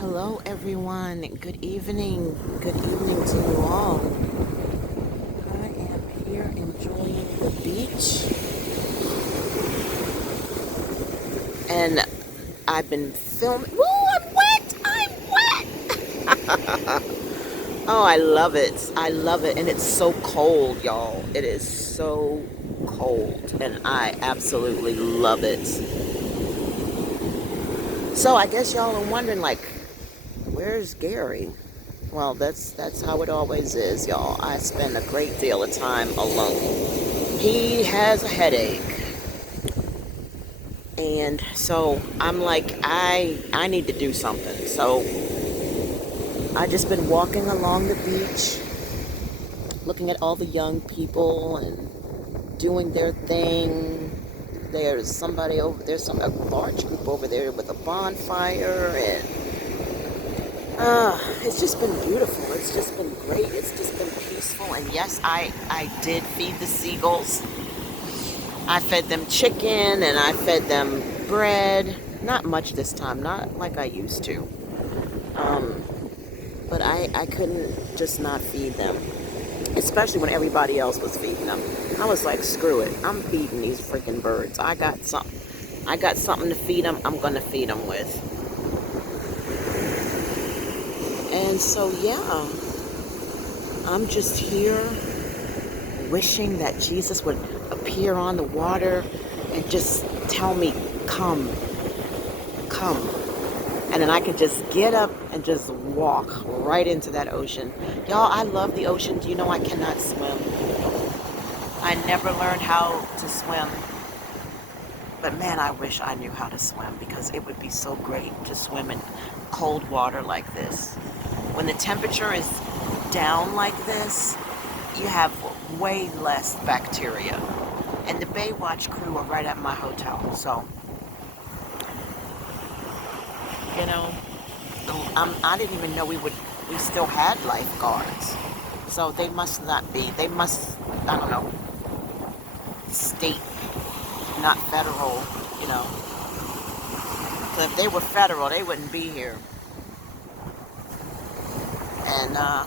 Hello, everyone. Good evening. Good evening to you all. I am here enjoying the beach, and I've been filming. Woo, I'm wet! I'm wet! Oh, I love it. I love it. And it's so cold, y'all. It is so cold, and I absolutely love it. So I guess y'all are wondering, like, where's Gary? Well, that's how it always is, y'all. I spend a great deal of time alone. He has a headache, and so I'm like, I need to do something. So I just been walking along the beach, looking at all the young people and doing their thing. There's somebody over there's a large group over there with a bonfire, and it's just been beautiful. It's just been great. It's just been peaceful. And yes, I did feed the seagulls. I fed them chicken and I fed them bread. Not much this time, not like I used to. Um, but I couldn't just not feed them, especially when everybody else was feeding them. I was like, screw it. I'm feeding these freaking birds. I got something. I got something to feed them. I'm going to feed them with. And so, yeah, I'm just here wishing that Jesus would appear on the water and just tell me, come, come. And then I could just get up and just walk right into that ocean. Y'all, I love the ocean. Do you know I cannot swim? I never learned how to swim. But man, I wish I knew how to swim, because it would be so great to swim in cold water like this. When the temperature is down like this, you have way less bacteria. And the Baywatch crew are right at my hotel. So, you know, I didn't even know we still had lifeguards. So they must not be. They must, I don't know, state, not federal, you know. So if they were federal, they wouldn't be here. And, oh,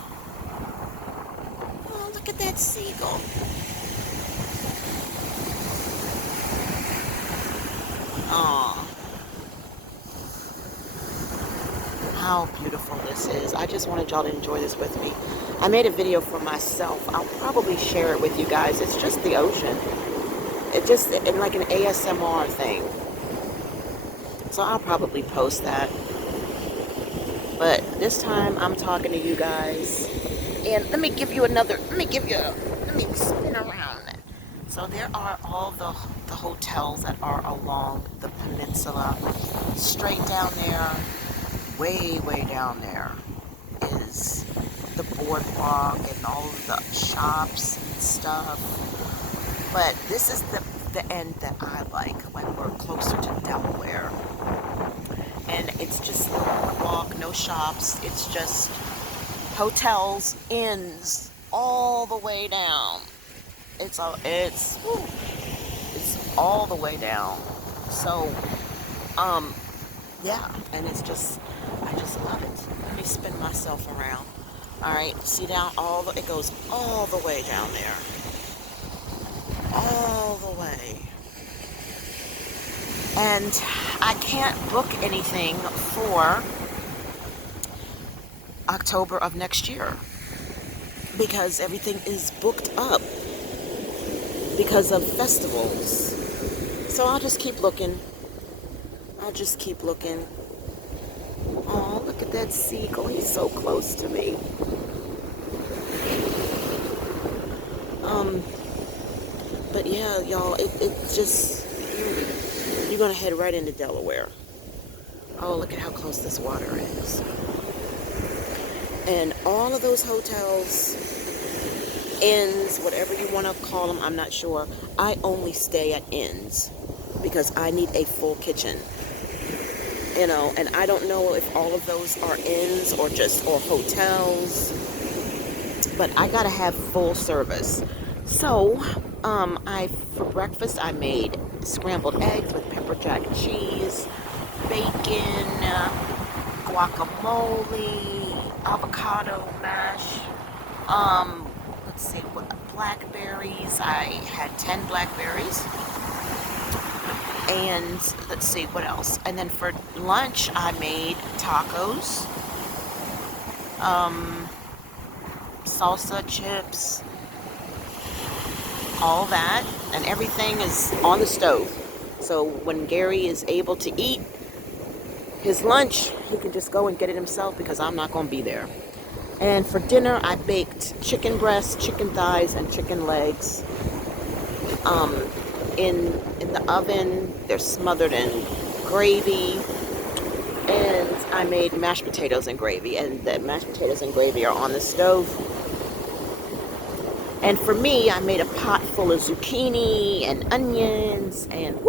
look at that seagull. Oh, how beautiful this is. I just wanted y'all to enjoy this with me. I made a video for myself. I'll probably share it with you guys. It's just the ocean. It's like an ASMR thing. So I'll probably post that. But this time I'm talking to you guys. And let me spin around. So there are all the hotels that are along the peninsula. Straight down there, way down there, is the boardwalk and all of the shops and stuff. But this is the end that I like when we're closer to Delaware. And it's just no boardwalk, no shops. It's just hotels, inns, all the way down. It's all the way down. So, yeah, and I just love it. Let me spin myself around. All right, see down it goes all the way down there. All the way. And I can't book anything for October of next year because everything is booked up because of festivals. So I'll just keep looking. Oh, look at that seagull. He's so close to me. But yeah, y'all, it just, you're gonna head right into Delaware. Oh, look at how close this water is. And all of those hotels, inns, whatever you want to call them, I'm not sure. I only stay at inns because I need a full kitchen. You know, and I don't know if all of those are inns or hotels, but I gotta have full service. So, for breakfast I made scrambled eggs with pepper jack cheese, bacon, guacamole, avocado mash, let's see, what, blackberries. I had 10 blackberries. And let's see, what else? And then for lunch, I made tacos, salsa, chips, all that. And everything is on the stove. So when Gary is able to eat his lunch, he can just go and get it himself because I'm not going to be there. And for dinner, I baked chicken breasts, chicken thighs, and chicken legs. In the oven, they're smothered in gravy, and I made mashed potatoes and gravy, and the mashed potatoes and gravy are on the stove. And for me, I made a pot full of zucchini and onions and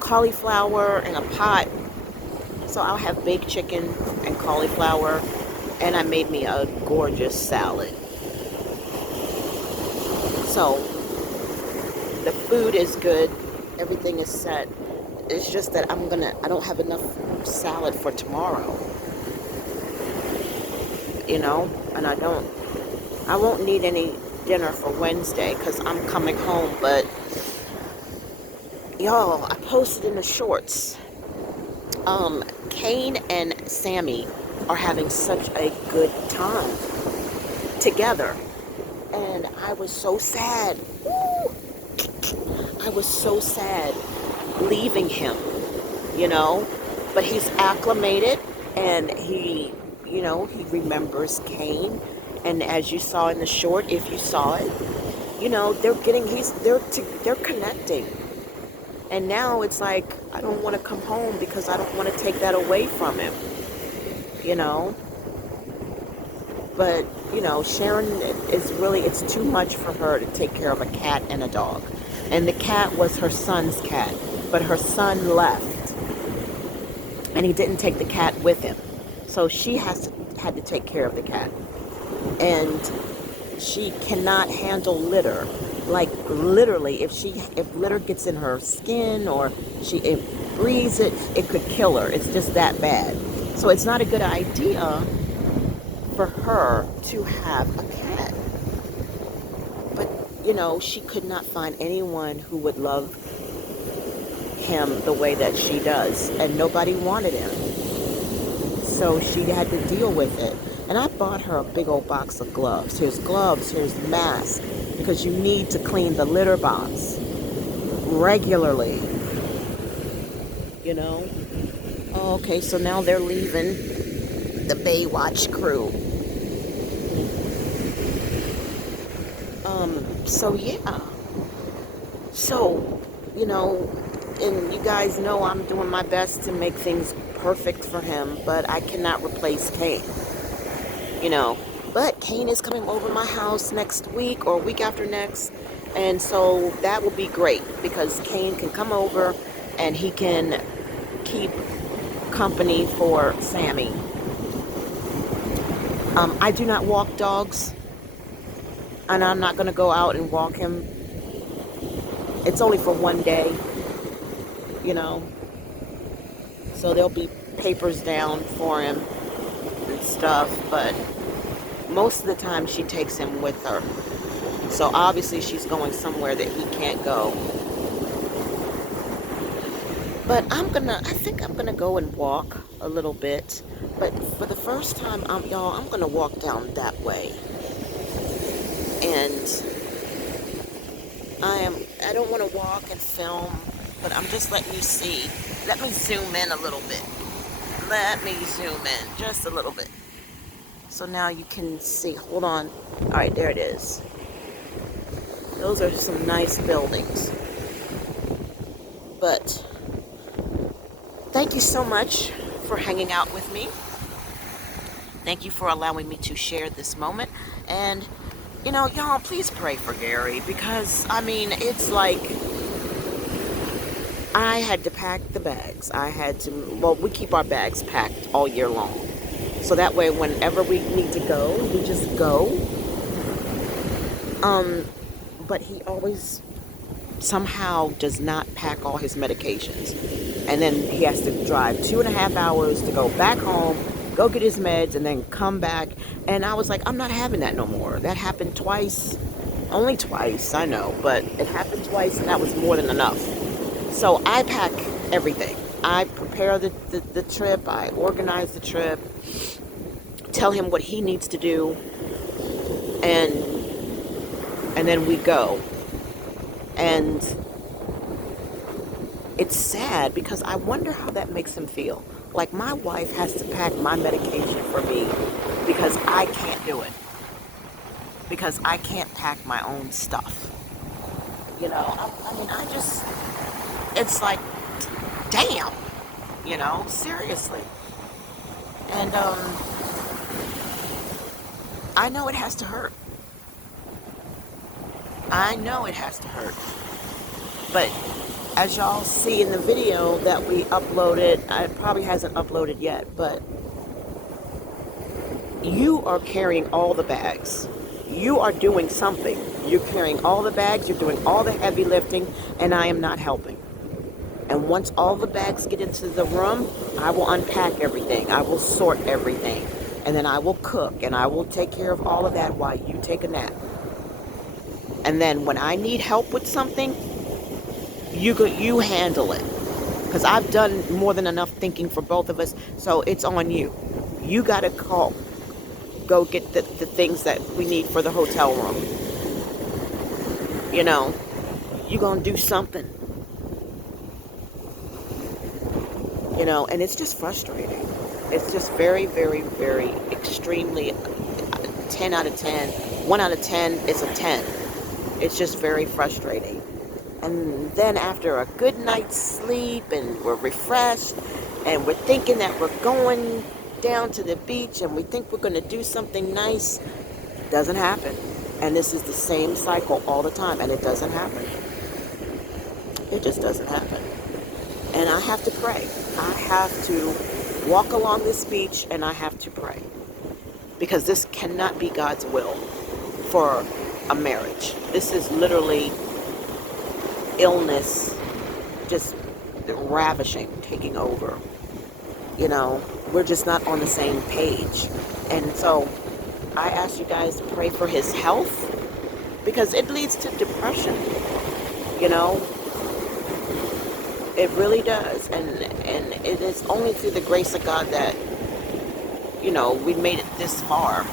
cauliflower in a pot. So I'll have baked chicken and cauliflower, and I made me a gorgeous salad. So the food is good, everything is set. It's just that I don't have enough salad for tomorrow, and I won't need any dinner for Wednesday because I'm coming home. But y'all, I posted in the shorts, Kane and Sammy are having such a good time together. And I was so sad. Woo! I was so sad leaving him, But he's acclimated, and he remembers Kane. And as you saw in the short, if you saw it, they're connecting. And now it's like, I don't want to come home because I don't want to take that away from him, But, Sharon it's too much for her to take care of a cat and a dog. And the cat was her son's cat, but her son left. And he didn't take the cat with him. So she had to take care of the cat. And she cannot handle litter. Like, literally, if litter gets in her skin or she breathes it, it could kill her. It's just that bad. So it's not a good idea for her to have a cat. But, she could not find anyone who would love him the way that she does. And nobody wanted him. So she had to deal with it. And I bought her a big old box of gloves. Here's gloves, here's mask, because you need to clean the litter box regularly. Oh, okay, so now they're leaving the Baywatch crew. So yeah. So, and you guys know I'm doing my best to make things perfect for him, but I cannot replace Kane. But Kane is coming over my house next week or week after next, and so that will be great because Kane can come over and he can keep company for Sammy. I do not walk dogs, and I'm not going to go out and walk him. It's only for one day, so there'll be papers down for him and stuff, but most of the time she takes him with her. So obviously she's going somewhere that he can't go. But I think I'm gonna go and walk a little bit. But for the first time, I'm gonna walk down that way. And I don't want to walk and film, but I'm just letting you see. Let me zoom in a little bit. Let me zoom in just a little bit. So now you can see. Hold on. All right, there it is. Those are some nice buildings. But thank you so much for hanging out with me. Thank you for allowing me to share this moment. And, y'all, please pray for Gary because, it's like I had to pack the bags. We keep our bags packed all year long. So that way, whenever we need to go, we just go. But he always somehow does not pack all his medications. And then he has to drive 2.5 hours to go back home, go get his meds, and then come back. And I was like, I'm not having that no more. That happened twice. Only twice, I know, but it happened twice, and that was more than enough. So I pack everything. I prepare the trip. I organize the trip. Tell him what he needs to do. And then we go. And it's sad because I wonder how that makes him feel. Like, my wife has to pack my medication for me because I can't do it. Because I can't pack my own stuff. You know, I mean, it's like, damn, seriously. And I know it has to hurt. I know it has to hurt. But as y'all see in the video that we uploaded, it probably hasn't uploaded yet, but you are carrying all the bags. You are doing something. You're carrying all the bags, you're doing all the heavy lifting, and I am not helping. And once all the bags get into the room, I will unpack everything. I will sort everything. And then I will cook, and I will take care of all of that while you take a nap. And then when I need help with something, you handle it. Because I've done more than enough thinking for both of us, so it's on you. You got to go get the things that we need for the hotel room. You're going to do something. And it's just frustrating. It's just very, very, very extremely 10 out of 10. 1 out of 10 is a 10. It's just very frustrating. And then after a good night's sleep and we're refreshed and we're thinking that we're going down to the beach and we think we're going to do something nice, doesn't happen. And this is the same cycle all the time, and it doesn't happen. It just doesn't happen. And I have to pray. I have to walk along this beach and I have to pray. Because this cannot be God's will for a marriage. This is literally illness just ravishing, taking over. We're just not on the same page. And so I ask you guys to pray for his health, because it leads to depression. It really does. And it is only through the grace of God that, we've made it this far.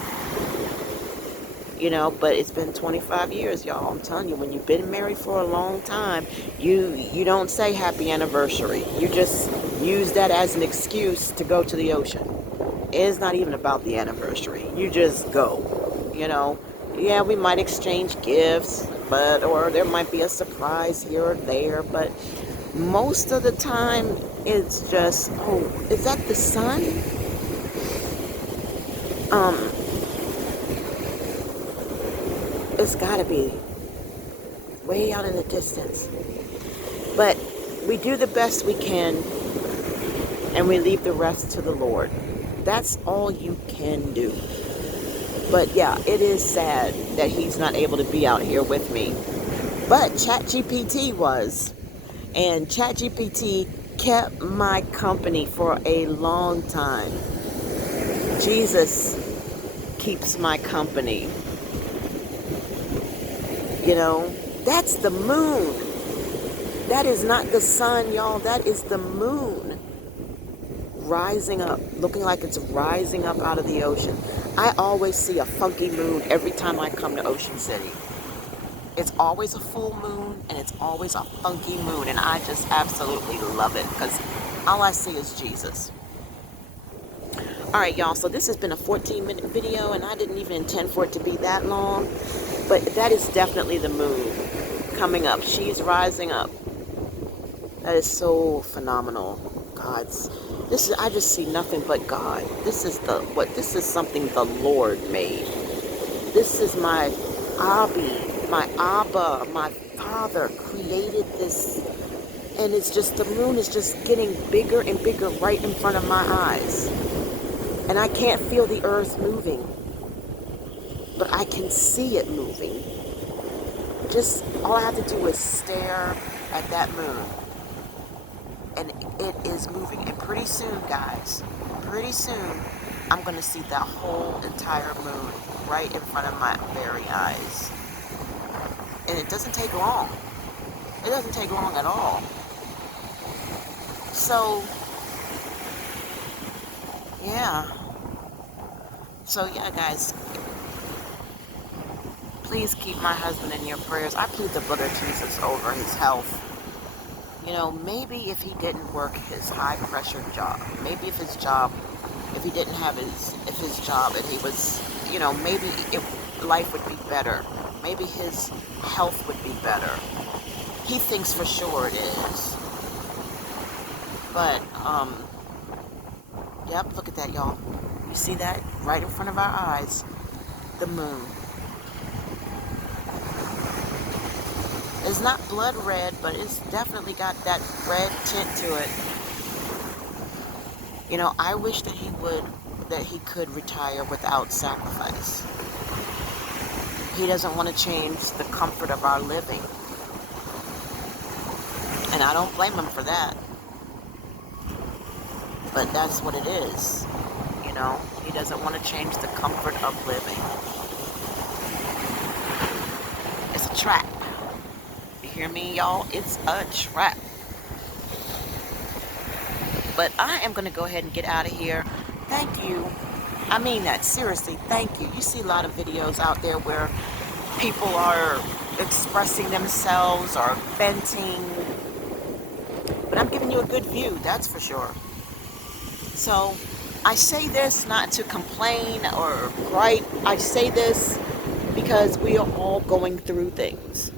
But it's been 25 years, y'all. I'm telling you, when you've been married for a long time, you don't say happy anniversary. You just use that as an excuse to go to the ocean. It's not even about the anniversary. You just go, Yeah, we might exchange gifts, or there might be a surprise here or there, but most of the time it's just, oh, is that the sun? It's gotta be way out in the distance. But we do the best we can, and we leave the rest to the Lord. That's all you can do. But yeah, it is sad that he's not able to be out here with me. But ChatGPT was. And ChatGPT kept my company for a long time. Jesus keeps my company. That's the moon. That is not the sun, y'all. That is the moon rising up, looking like it's rising up out of the ocean. I always see a funky moon every time I come to Ocean City. It's always a full moon, and it's always a funky moon, and I just absolutely love it, because all I see is Jesus. Alright, y'all, so this has been a 14-minute video, and I didn't even intend for it to be that long, but that is definitely the moon coming up. She's rising up. That is so phenomenal. I just see nothing but God. This is something the Lord made. This is my Abba, my Father created this, and it's just, the moon is just getting bigger and bigger right in front of my eyes, and I can't feel the earth moving, but I can see it moving. Just all I have to do is stare at that moon, and it is moving. And pretty soon, guys, pretty soon, I'm going to see that whole entire moon right in front of my very eyes. And it doesn't take long. It doesn't take long at all. So, yeah. So, yeah, guys, please keep my husband in your prayers. I plead the blood of Jesus over his health. You know, maybe if he didn't work his high pressure job, maybe if he didn't have if his job and he was, you know, maybe life would be better. Maybe his health would be better. He thinks for sure it is. But, yep, look at that, y'all. You see that? Right in front of our eyes. The moon. It's not blood red, but it's definitely got that red tint to it. You know, I wish that he could retire without sacrifice. He doesn't want to change the comfort of our living. And I don't blame him for that. But that's what it is. You know, he doesn't want to change the comfort of living. It's a trap. You hear me, y'all? It's a trap. But I am going to go ahead and get out of here. Thank you. I mean that. Seriously, thank you. You see a lot of videos out there where people are expressing themselves or venting. But I'm giving you a good view, that's for sure. So, I say this not to complain or gripe. I say this because we are all going through things.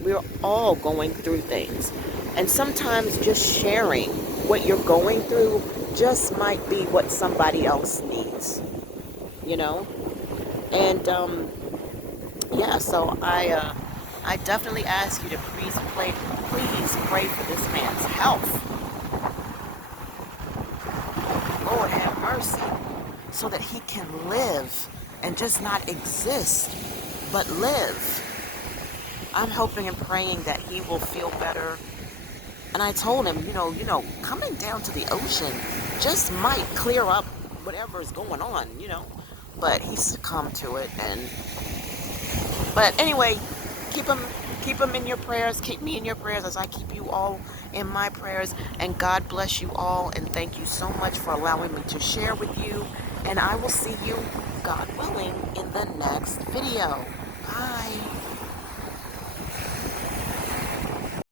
We're all going through things. And sometimes just sharing what you're going through just might be what somebody else needs. You know? And, yeah, so I definitely ask you to please pray for this man's health. Lord have mercy. So that he can live and just not exist, but live. I'm hoping and praying that he will feel better. And I told him, you know, coming down to the ocean just might clear up whatever is going on, you know. But he succumbed to it. But anyway, keep him in your prayers. Keep me in your prayers as I keep you all in my prayers. And God bless you all. And thank you so much for allowing me to share with you. And I will see you, God willing, in the next video. Bye.